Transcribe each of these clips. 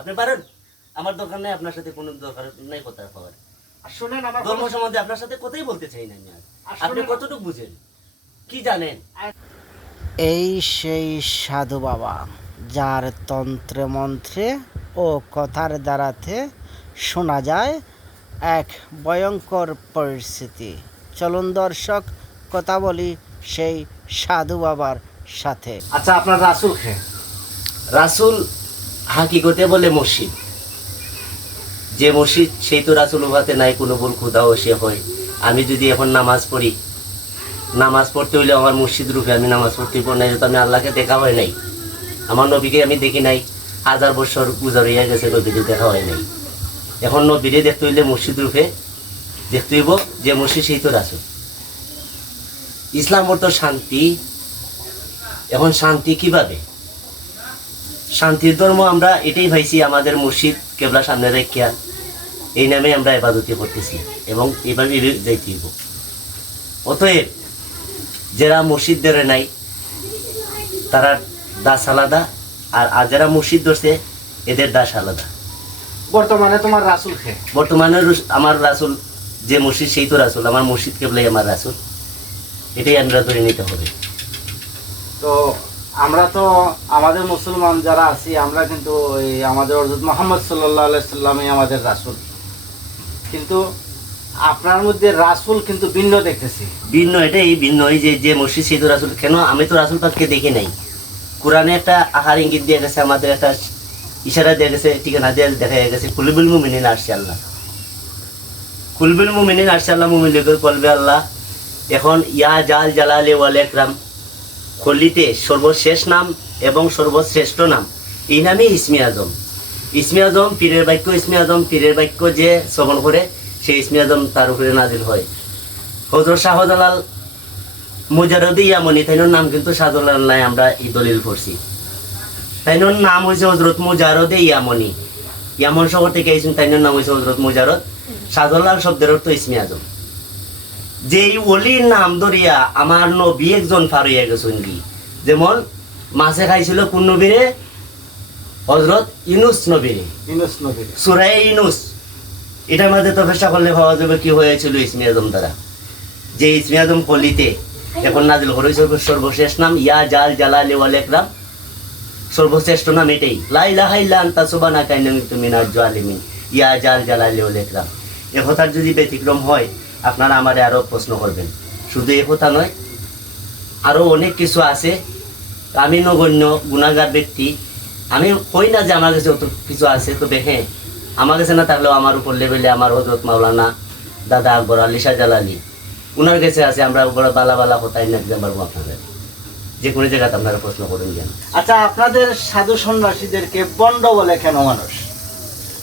আপনি পারেন? আমার দরকার নাই, আপনার সাথে কোনো দরকার নাই কথা কওয়ার। শুনেন আমার ধর্ম সম্বন্ধে আপনার সাথে কথাই বলতে চাই না আমি আর। আপনি কতটুকু বুঝেন, কি জানেন? এই সেই সাধু বাবা যার তন্ত্রে মন্ত্রে ও কথার দ্বারাতে শোনা যায় এক ভয়ঙ্কর পরিস্থিতি। চলুন দর্শক কথা বলি সেই সাধু বাবার সাথে। আচ্ছা, আপনার রাসূল কে? রাসূল হাকিকতে বলে মসজিদ, যে মসজিদ সেই তো রাসূল উহাতে নাই, কোনো ভুল খুদাও সে হয়। আমি যদি এখন নামাজ পড়ি, নামাজ পড়তে হইলে আমার মসজিদ রূপে আমি নামাজ পড়তে পারি নাই, আমি আল্লাহকে দেখা হয় নাই, আমার নবীকে আমি দেখি নাই, 1000 বছর গুজার হইয়া গেছে, নবীকে দেখা হয় নাই। এখন নবীরে দেখতে হইলে মসজিদ রূপে দেখতে হইব, যে মসজিদ সেই তো রাসূল। ইসলাম অর্থ শান্তি। এখন শান্তি কিভাবে? শান্তির ধর্ম আমরা এটাই পাইছি, আমাদের মসজিদ কেবলা সামনে রেখিয়া এই নামে আমরা ইবাদতি করতেছি এবং এভাবে যাইতে হইব। অতএব যারা মসজিদ ধরে নাই তারা দাস আলাদা, আর যারা মসজিদ ধরছে এদের দাস আলাদা। বর্তমানে তোমার রাসূল কে? বর্তমানে আমার রাসূল যে মসজিদ সেই তো রাসূল, আমার মসজিদ কেবলাই আমার রাসূল, এটাই আমরা ধরে নিতে হবে। তো আমরা তো আমাদের মুসলমান যারা আছি আমরা কিন্তু ওই আমাদের হযরত মুহাম্মদ সাল্লাল্লাহু আলাইহি সাল্লামই আমাদের রাসূল, কিন্তু আপনার মধ্যে রাসূল কিন্তু ভিন্ন দেখতেছি। ভিন্ন এটাই ভিন্ন, এই যে মসজিদ সেই তো রাসূল। কেন? আমি তো রাসূল পাককে দেখি নাই। কোরআনে একটা আহার ইঙ্গিত দিয়ে গেছে, আমাদের একটা ইশারা দিয়ে গেছে, ঠিকানা দিয়ে দেখা গেছে, কুলুবুল মুমিনিন আরশে আল্লাহ, কুলবুল মুমিনিন আরশে আল্লাহ, মুমিন লোকের কলবে আল্লাহ। এখন ইয়া জাল জালালি ওয়াল ইকরাম খলিতে সর্বশেষ নাম এবং সর্বশ্রেষ্ঠ নাম, এই নামই ইসমি আজম। ইসমি আজম পীরের বাক্য, ইসমি আজম পীরের বাক্য যে শ্রবণ করে সেই ইসমি আজম তার উপরে নাজিল হয়। হযরত শাহজালাল মুজাররদি ইয়ামনি, তাইনোর নাম কিন্তু শাহজালাল নাই, আমরা এই দলিল পড়ছি। তাইনোর নাম হয়েছে হযরত মুজাররদি ইয়ামনি, ইয়ামন শহর থেকে আইছেন, তাইনোর নাম হয়েছে হযরত মুজাররদ। শাহজালাল শব্দের অর্থ ইসমি আজম। যেই ওলির নাম ধরিয়া আমার নবী একজন পার হইয়া গেছেন, যেমন মাছে খাইছিল কোন নবীরে? হযরত ইউনূস নবীরে, ইউনূস নবী, সূরা ইউনূস। এটার মধ্যে তফসির করলে পাওয়া যাবে কি হয়েছিল ইসমি আজম দ্বারা। যে ইসমি আজম কলিতে এখন নাজিল করেছে সর্বশেষ নাম ইয়া জাল জালালি ওয়াল ইকরাম, সর্বশ্রেষ্ঠ নাম এটাই, লা ইলাহা ইল্লা আনতা সুবহানাকা ইন্নী কুনতু মিনাজ জালিমিন, ইয়া জাল জালালি ওয়াল ইকরাম। এ কথার যদি ব্যতিক্রম হয় আপনারা আমারে আরো প্রশ্ন করবেন। শুধু এ কথা নয়, আরো অনেক কিছু আছে। আমি নগণ্য গুনাহগার ব্যক্তি, আমি কই না যে আমার কাছে অত কিছু আছে, তবে হ্যাঁ আমার কাছে না থাকলেও আমার উপর লেভেলে আমার হযরত মাওলানা দাদা আকবর আলী শাহ জালালি উনার কাছে আছে। আমরা বড় বালা বালা কথা না দিতে পারবো আপনাদের, যে কোনো জায়গাতে আপনারা প্রশ্ন করেন কেন। আচ্ছা, আপনাদের সাধু সন্ন্যাসীদেরকে বন্ড বলে কেন মানুষ?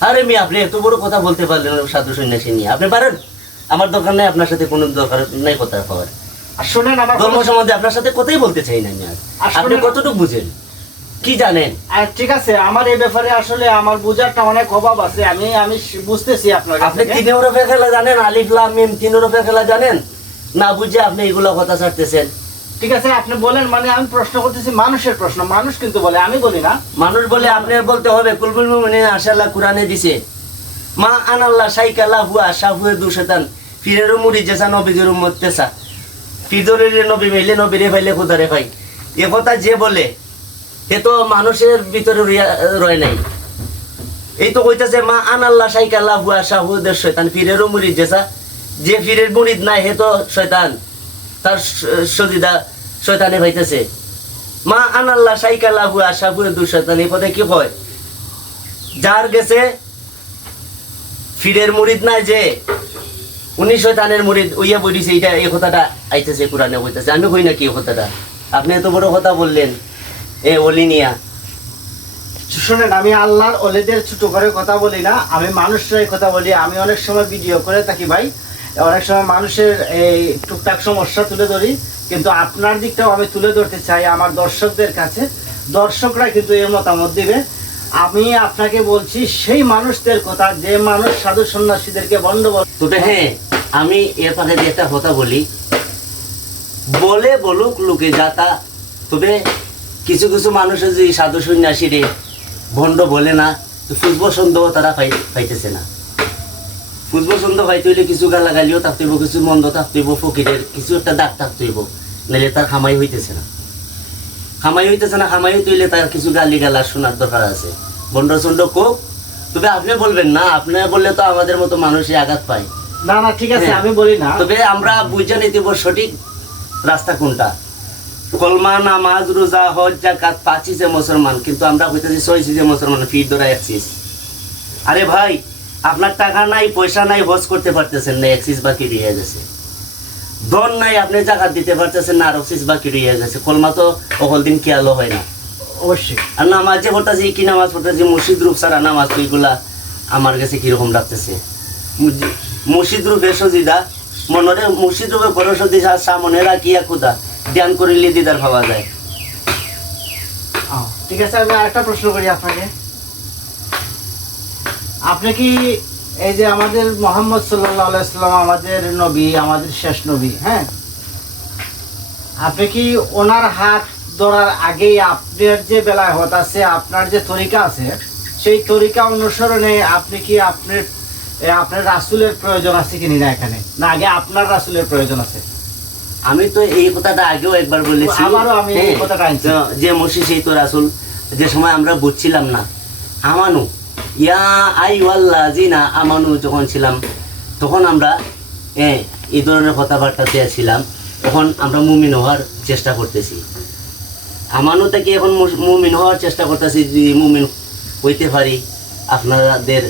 আরে মি আপনি এত বড় কথা বলতে পারলেন সাধু সন্ন্যাসী নিয়ে, আপনি পারেন? আমার দরকার নাই, আপনার সাথে কোনো দরকার নাই কথা কওয়ার। আর শুনেন আমার ধর্ম সম্বন্ধে আপনার সাথে কথাই বলতে চাই না আমি আর। আপনি কতটুকু বুঝেন, কি জানেন? ঠিক আছে, আমার এই ব্যাপারে আসলে আমার বোঝারটা অনেক অভাব আছে, আমি বুঝতেছি আপনার কাছ আপনি থেকে। 3 হরফের খেলা জানেন? আলিফ লাম মিম 3 হরফের খেলা জানেন না? বুঝে আপনি এগুলো কথা ছাড়তেছেন। ঠিক আছে, আপনি বলেন, মানে আমি প্রশ্ন করতেছি মানুষের প্রশ্ন, মানুষ কিন্তু বলে, আমি বলি না। মানুষ বলে আপনার বলতে হবে। কুলবুল মুমিনিন আশাআল্লাহ কোরআনে দিছে, মা আনাল্লাহ শাইকালা হুয়া শাহুয়ে দু শয়তান ফিরের মুড়ি জেসা নবীর উম্মত তেসা ফিদরের নবী মেলে নবীরে ফাইলে খুদারে ফাই। এ কথা যে বলে এ তো মানুষের ভিতরে রয় নাই। এই তো কইতাছে মা আনাল্লাহ শাইকালা হুয়া শাহুদের শয়তান ফিরের মুড়ি জেসা, যে ফিরের মুড়িদ নাই হে তো শয়তান, তার সজিদা শয়তানে পাইতেছে। মা আনাল্লাহ শাইকালা হুয়া শাহুয়ে দু শয়তান, এই পদে কি হয়? যার গেছে ফিরের মুরিদ নাই, যে উনি শয়তানের মুরিদ ওইয়া বলিছে, এইটা এই কথাটা আইতেছে কোরআনে কইতাছে। আমি কই না কি কথাটা? আপনি এত বড় কথা বললেন এ ওলি নিয়া। শুনেন, আমি আল্লাহর ওলিদের ছোট করে কথা বলি না, আমি মানুষরাই কথা বলি। আমি অনেক সময় ভিডিও করে থাকি ভাই, অনেক সময় মানুষের এই টুকটাক সমস্যা তুলে ধরি, কিন্তু আপনার দিকটাও আমি তুলে ধরতে চাই আমার দর্শকদের কাছে। দর্শকরা কিন্তু এর মতামত দিবে। আমি আপনাকে বলছি সেই মানুষদের কথা, যে মানুষ সাধু সন্ন্যাসীদেরকে বন্ড বলে। তবে হ্যাঁ, আমি এর পাশে দিয়ে একটা কথা বলি, বলে বলুক লোকে যাতা, তবে কিছু কিছু মানুষের যে সাধু সন্ন্যাসী রে ভণ্ড বলে না, তো ফুজ বসন্তও তারা পাইতেছে না। ফুজ বসন্ত পাইতে হইলে কিছু গালাগালিও থাকতে হইব, কিছু মন্দ থাকতে হইব, ফকিরের কিছু একটা দাগ থাকতে হইব, নাহলে তার খামাই হইতেছে না। খামাই হইতে হইলে তার কিছু গালি গালা শোনার দরকার আছে। বন্ড চন্ড কোক, তবে আপনি বলবেন না, আপনি বললে তো আমাদের মতো মানুষই আঘাত পায়। না না ঠিক আছে, হ্যাঁ। আমি বলি না। তবে আমরা বুঝে নিতে হইব সঠিক রাস্তা কোনটা। কলমা, নামাজ, রোজা, হজ, জাকাত পাচ্ছিছে মুসলমান, কিন্তু আমরা কইতেছি 6 যে মুসলমান ফিট ধরা একছিস। আরে ভাই, আপনার টাকা নাই, পয়সা নাই, হজ করতে পারতেছেন না, একছিস বাকি রয়ে গেছে। ধন নাই, আপনি জাকাত দিতে পারতেছেন না, আর একছিস বাকি রয়ে গেছে। কলমা তো অকল দিন খেয়ালও হয় না। অবশ্যই। আর নামাজ যে পড়তেছি, কি নামাজ পড়তেছি, মসজিদ রূপ সারা নামাজ, তো এগুলা আমার কাছে কিরকম লাগতেছে। মসজিদ রূপে সজিদা মনরে, মসজিদ রূপে বড় সজিদা সামনে রাখিয়া খুদা ধ্যান করিলে দিদার ভাবা যায়। ঠিক আছে, আমি আরেকটা প্রশ্ন করি আপনাকে। আপনি কি এই যে আমাদের মোহাম্মদ সাল্লাল্লাহু আলাইহি সাল্লাম আমাদের নবী, আমাদের শেষ নবী, হ্যাঁ, আপনি কি ওনার হাত ধরার আগেই আপনার যে বেলায় হত আছে, আপনার যে তরিকা আছে, সেই তরিকা অনুসরণে আপনি কি আপনার রাসূলের প্রয়োজন আছে কিনা না এখানে, না আগে আপনার রাসূলের প্রয়োজন আছে? আমি তো এই কথাটা আগেও একবার বলেছি, আবারও আমি এই হ্যাঁ, কথাটা আনছি। যে মসজিদ সেই তো রাসূল, যে সময় আমরা বুঝছিলাম না, আমানু ইয়া আইওয়াল্লাযিনা আমানু যখন ছিলাম, তখন আমরা এই ধরনের কথাবার্তাতে ছিলাম। তখন আমরা মুমিন হওয়ার চেষ্টা করতেছি। আমানু থেকে এখন মুমিন হওয়ার চেষ্টা করতেছি। যদি মুমিন হইতে পারি আপনাদের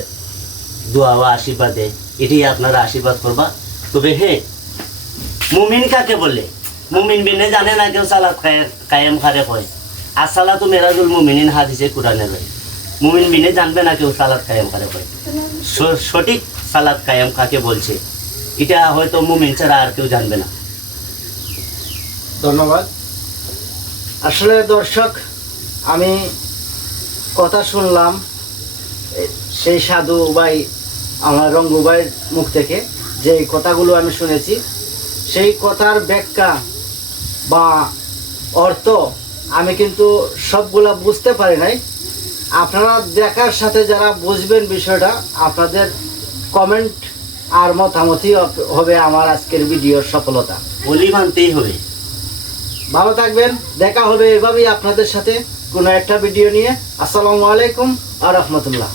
দোয়া বা আশীর্বাদে, এটাই আপনারা আশীর্বাদ করবা। তবে হ্যাঁ, মুমিন কাকে বলে? মুমিন বিনে জানে না কেউ সালাত কায়েম খারে হয়। আর সালাতু মেরাজুল মুমিনিন হাদিসে কুরআনে রয়। মুমিন বিনে জানবে না কেউ সালাত কায়েম খারে হয়। সঠিক সালাত কায়েম কাকে বলছে, এটা হয়তো মুমিন ছাড়া আর কেউ জানবে না। ধন্যবাদ। আসলে দর্শক, আমি কথা শুনলাম সেই সাধু ভাই, আমার রঙ্গু ভাইয়ের মুখ থেকে যে কথাগুলো আমি শুনেছি, সেই কথার ব্যাখ্যা বা অর্থ আমি কিন্তু সবগুলা বুঝতে পারি নাই। আপনারা দেখার সাথে যারা বুঝবেন বিষয়টা, আপনাদের কমেন্ট আর মতামতই হবে আমার আজকের ভিডিওর সফলতা। বলি মানতেই হবে। ভালো থাকবেন, দেখা হবে এভাবেই আপনাদের সাথে কোনো একটা ভিডিও নিয়ে। আসসালামু আলাইকুম ওয়া রাহমাতুল্লাহ।